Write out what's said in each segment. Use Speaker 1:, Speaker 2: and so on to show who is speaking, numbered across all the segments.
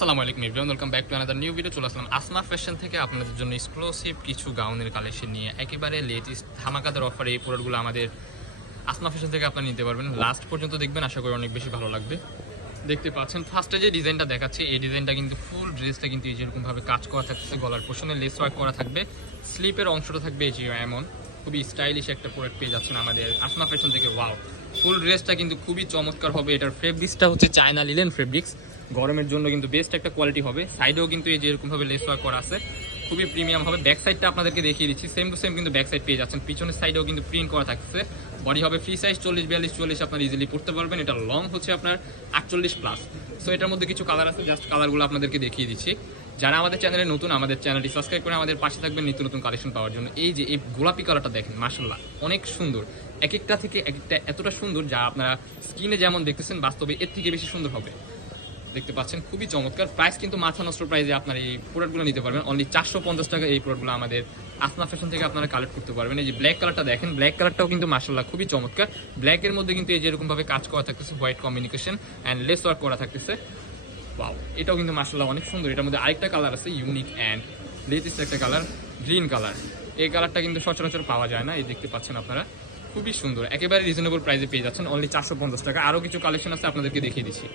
Speaker 1: আসসালামু আলাইকুম everyone welcome back to another new video চলে আসলাম আসমা ফ্যাশন থেকে আপনাদের জন্য এক্সক্লুসিভ কিছু গাউনের কালেকশন নিয়ে। একেবারে লেটেস্ট ধামাকাদার অফারে এই প্রোডাক্টগুলো আমাদের আসমা ফ্যাশন থেকে আপনারা নিতে পারবেন। লাস্ট পর্যন্ত দেখবেন, আশা করি অনেক বেশি ভালো লাগবে। দেখতে পাচ্ছেন ফার্স্টে যে ডিজাইনটা দেখাচ্ছে, এই ডিজাইনটা কিন্তু ফুল ড্রেসটা কিন্তু যেরকমভাবে কাজ করা থাকছে গলার পোষণে লেস ওয়ার্ক করা থাকবে। স্লিপের অংশটা থাকবে এই যে এমন। খুবই স্টাইলিশ একটা প্রোডাক্ট পেয়ে যাচ্ছেন আমাদের আসমা ফ্যাশন থেকে ওয়াও ফুল ড্রেসটা কিন্তু খুবই চমৎকার হবে এটার ফেব্রিক্সটা হচ্ছে চায়না লিলেন ফেব্রিক্স গরমের জন্য কিন্তু বেস্ট একটা কোয়ালিটি হবে। সাইডেও কিন্তু এই যেরকমভাবে লেস ওয়ার্ক করা আছে, খুবই প্রিমিয়াম হবে। ব্যাক সাইডটা আপনাদেরকে দেখিয়ে দিচ্ছি। সেম টু সেম কিন্তু ব্যাক সাইড পেয়ে যাচ্ছেন। পিছনের সাইডেও কিন্তু প্রিন্ট করা থাকছে। বডি হবে ফ্রি সাইজ চল্লিশ, বিয়াল্লিশ চল্লিশ আপনার ইজিলি পড়তে পারবেন। এটা লং হচ্ছে আপনার আটচল্লিশ প্লাস সো এটার মধ্যে কিছু কালার আছে জাস্ট কালারগুলো আপনাদেরকে দেখিয়ে দিচ্ছি। যারা আমাদের চ্যানেলে নতুন, আমাদের চ্যানেলটি সাবস্ক্রাইব করে আমাদের পাশে থাকবেন নিত্য নতুন কালেকশন পাওয়ার জন্য। এই যে এই গোলাপি কালারটা দেখেন মার্শাল্লাহ অনেক সুন্দর। এক একটা থেকে এক একটা এতটা সুন্দর যা আপনারা স্ক্রিনে যেমন দেখতেছেন, বাস্তবে এর থেকে বেশি সুন্দর হবে। দেখতে পাচ্ছেন, খুবই চমৎকার। প্রাইস কিন্তু মাথা নষ্ট প্রাইসে আপনার এই প্রোডাক্টগুলো নিতে পারবেন। অনলি চারশো পঞ্চাশ টাকা এই প্রোডাক্টগুলো আমাদের আসনা ফ্যাশন থেকে আপনারা কালেক্ট করতে পারবেন। এই যে ব্ল্যাক কালারটা দেখেন ব্ল্যাক কালারটাও কিন্তু মার্শাল্লাহ খুবই চমৎকার। ব্ল্যাকের মধ্যে কিন্তু এই যেরকম ভাবে কাজ করা থাকতেছে white communication and less work করা থাকতেছে। ওয়াও এটাও কিন্তু মার্শাল্লাহ অনেক সুন্দর। এটার মধ্যে আরেকটা কালার আছে ইউনিক অ্যান্ড লেটেস্ট একটা কালার গ্রিন কালার এই কালারটা কিন্তু সচরাচর পাওয়া যায় না, এই দেখতে পাচ্ছেন আপনারা। খুবই সুন্দর। একেবারে রিজনেবল প্রাইসে পেয়ে যাচ্ছেন। অনলি চারশো পঞ্চাশ টাকা। আরও কিছু কালেকশন আছে, আপনাদেরকে দেখিয়ে দিচ্ছি।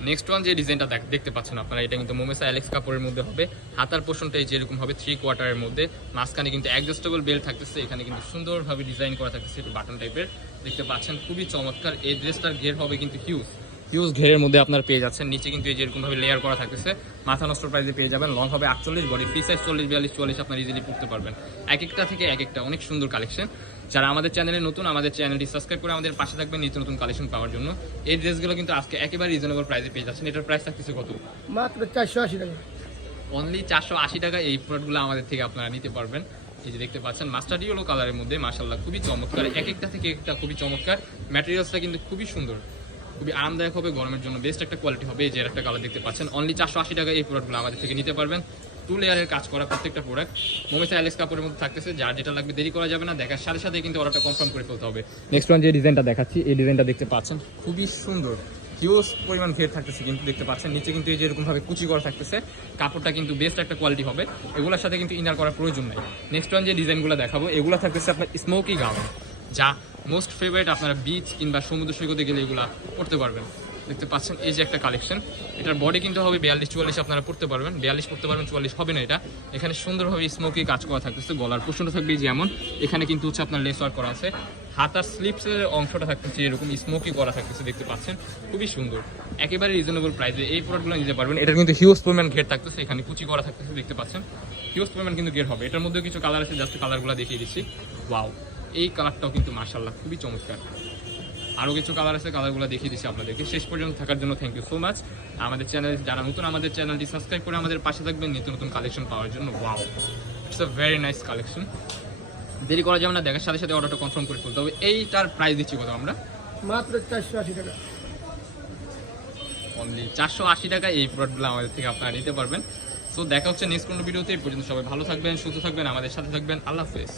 Speaker 1: নেক্সট ওয়ান যে ডিজাইনটা দেখ- দেখতে পাচ্ছেন আপনারা, এটা কিন্তু মোমেসা অ্যালেক্স কাপড়ের মধ্যে হবে। হাতার পোষণটাই এই যেরকম হবে থ্রি কোয়ার্টারের মধ্যে। মাঝখানে কিন্তু অ্যাডজাস্টেবল বেল্ট থাকতেছে। এখানে কিন্তু সুন্দরভাবে ডিজাইন করা থাকতেছে, একটু বাটন টাইপের দেখতে পাচ্ছেন, খুবই চমৎকার। এই ড্রেসটার ঘের হবে কিন্তু হিউজ হিউজ ঘেরের মধ্যে আপনার পেয়ে যাচ্ছেন। নিচে কিন্তু এই যেরকম ভাবে লেয়ার করা থাকতেছে মাথা নষ্ট প্রাইসে পেয়ে যাবেন। লং হবে আটচল্লিশ বডি ফ্রি সাইজ চল্লিশ বিয়াল্লিশ চল্লিশ আপনার ইজিলি পড়তে পারবেন। এক একটা থেকে এক একটা অনেক সুন্দর কালেকশন যারা আমাদের চ্যানেলে নতুন আমাদের চ্যানেলটি সাবস্ক্রাইব করে আমাদের পাশে থাকবেন নিত্য নতুন কালেকশন পাওয়ার জন্য। এই ড্রেসগুলো কিন্তু আজকে একেবারে রিজনেবল প্রাইসে পেয়ে যাচ্ছেন। এটার প্রাইস থাকতেছে কত?
Speaker 2: মাত্র চারশো আশি টাকা।
Speaker 1: অনলি চারশো আশি টাকা এই প্রোডাক্টগুলো আমাদের থেকে আপনারা নিতে পারবেন। এই যে দেখতে পাচ্ছেন মাস্টার ইয়েলো কালারের মধ্যে মাশাল্লাহ খুবই চমৎকার। এক একটা থেকে একটা খুবই চমৎকার। ম্যাটেরিয়ালসটা কিন্তু খুবই সুন্দর। খুবই আরামদায়ক হবে, গরমের জন্য বেস্ট একটা কোয়ালিটি হবে। যে একটা কালার দেখতে পাচ্ছেন অনলি চারশো আশি টাকা এই প্রোডাক্টগুলো আমাদের থেকে নিতে পারবেন। টু লেয়ারের কাজ করা প্রত্যেকটা প্রোডাক্ট মোমেসা অ্যালেক্স কাপড়ের মধ্যে থাকতেছে, যার যেটা লাগবে দেরি করা যাবে না, দেখার সাথে সাথে কিন্তু অর্ডারটা কনফার্ম করে ফেলতে হবে। নেক্সট ওয়ান যে ডিজাইনটা দেখাচ্ছি, এই ডিজাইনটা দেখতে পাচ্ছেন, খুবই সুন্দর। হিউজ পরিমাণ ঘের থাকতেছে কিন্তু দেখতে পাচ্ছেন, নিচে কিন্তু এই যে এরকম ভাবে কুচি করা থাকতেছে, কাপড়টা কিন্তু বেস্ট একটা কোয়ালিটি হবে। এগুলোর সাথে কিন্তু ইনার করার প্রয়োজন নেই। নেক্সট ওয়ান যে ডিজাইনগুলো দেখাবো, এগুলো থাকতেছে আপনার স্মোকি গাউন যা মোস্ট ফেভারিট আপনারা বিচ কিংবা সমুদ্র সৈকতে গেলে এগুলা পড়তে পারবেন। দেখতে পাচ্ছেন, এই যে একটা কালেকশন এটার বডি কিন্তু হবে বিয়াল্লিশ, চুয়াল্লিশ আপনারা পড়তে পারবেন। বিয়াল্লিশ পড়তে পারবেন, চুয়াল্লিশ হবে না এটা। এখানে সুন্দরভাবে স্মোকি কাজ করা থাকতেছে, গলার পোষণটা থাকবে যেমন এখানে কিন্তু হচ্ছে আপনার লেস ওয়ার্ক করা আছে। হাতার স্লিপসের অংশটা থাকতেছে এরকম স্মোকি করা থাকতেছে, দেখতে পাচ্ছেন। খুবই সুন্দর। একেবারে রিজনেবল প্রাইসে এই প্রোডাক্টগুলো নিতে পারবেন। এটা কিন্তু হিউজ পরিমাণ ঘের থাকতেছে, এখানে কুচি করা থাকতেছে, দেখতে পাচ্ছেন। হিউজ পরিমাণ কিন্তু ঘের হবে। এটার মধ্যে কিছু কালার আছে জাস্ট কালারগুলো দেখিয়ে দিচ্ছি। ওয়াও এই কালারটাও কিন্তু মার্শাল্লাহ খুবই চমৎকার। আরও কিছু কালার আছে কালারগুলো দেখিয়ে দিচ্ছি আপনাদেরকে। শেষ পর্যন্ত থাকার জন্য থ্যাংক ইউ সো মাচ আমাদের চ্যানেল যারা নতুন আমাদের চ্যানেলটি সাবস্ক্রাইব করে আমাদের পাশে থাকবেন নিত্য নতুন কালেকশন পাওয়ার জন্য wow it's a very nice collection দেরি করা যাবে না দেখার সাথে সাথে অর্ডারটা কনফার্ম করে ফেলতে হবে। এইটার প্রাইস দিচ্ছি কত আমরা?
Speaker 2: মাত্র চারশো আশি টাকা।
Speaker 1: অনলি চারশো আশি টাকা এই প্রোডাক্টগুলো আমাদের থেকে আপনারা নিতে পারবেন। সো দেখা হচ্ছে নেক্সট কোনো ভিডিওতে এই পর্যন্ত সবাই ভালো থাকবেন সুস্থ থাকবেন আমাদের সাথে থাকবেন। আল্লাহ হাফেজ।